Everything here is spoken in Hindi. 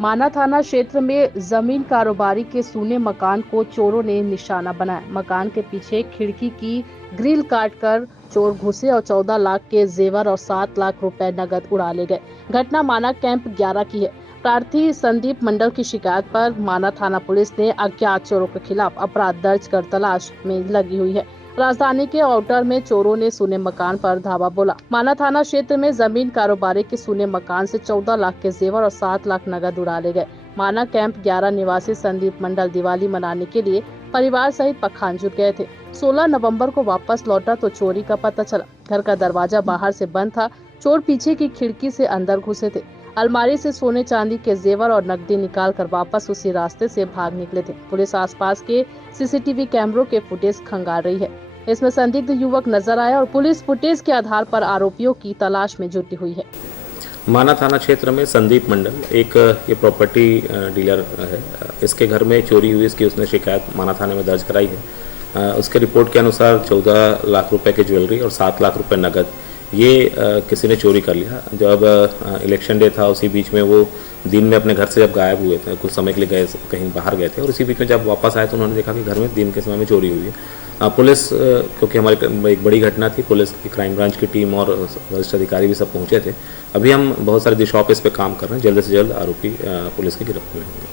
माना थाना क्षेत्र में जमीन कारोबारी के सूने मकान को चोरों ने निशाना बनाया। मकान के पीछे खिड़की की ग्रिल काटकर चोर घुसे और 14 लाख के जेवर और 7 लाख रुपए नगद उड़ा ले गए। घटना माना कैंप 11 की है। प्रार्थी संदीप मंडल की शिकायत पर माना थाना पुलिस ने अज्ञात चोरों के खिलाफ अपराध दर्ज कर तलाश में लगी हुई है। राजधानी के आउटर में चोरों ने सूने मकान पर धावा बोला। माना थाना क्षेत्र में जमीन कारोबारी के सूने मकान से 14 लाख के जेवर और 7 लाख नगद उड़ा ले गए। माना कैंप 11 निवासी संदीप मंडल दिवाली मनाने के लिए परिवार सहित पखांजूर गए थे। 16 नवंबर को वापस लौटा तो चोरी का पता चला। घर का दरवाजा बाहर से बंद था। चोर पीछे की खिड़की से अंदर घुसे थे। अलमारी से सोने चांदी के जेवर और नकदी निकालकर वापस उसी रास्ते से भाग निकले थे। पुलिस आसपास के सीसीटीवी कैमरों के फुटेज खंगाल रही है। इसमें संदिग्ध युवक नजर आया और पुलिस फुटेज के आधार पर आरोपियों की तलाश में जुटी हुई है। माना थाना क्षेत्र में संदीप मंडल एक ये प्रॉपर्टी डीलर है। इसके घर में चोरी हुई, इसकी उसने शिकायत माना थाने में दर्ज कराई है। उसके रिपोर्ट के अनुसार 14 लाख रुपए की ज्वेलरी और 7 लाख रुपए नगद ये किसी ने चोरी कर लिया। जब इलेक्शन डे था उसी बीच में वो दिन में अपने घर से जब गायब हुए थे, कुछ समय के लिए गए कहीं बाहर गए थे और उसी बीच में जब वापस आए तो उन्होंने देखा कि घर में दिन के समय में चोरी हुई है। पुलिस, क्योंकि हमारी एक बड़ी घटना थी, पुलिस की क्राइम ब्रांच की टीम और वरिष्ठ अधिकारी भी सब पहुंचे थे। अभी हम बहुत सारे दिशाओं पे इस पे काम कर रहे हैं। जल्द से जल्द आरोपी पुलिस की गिरफ्त में होंगे।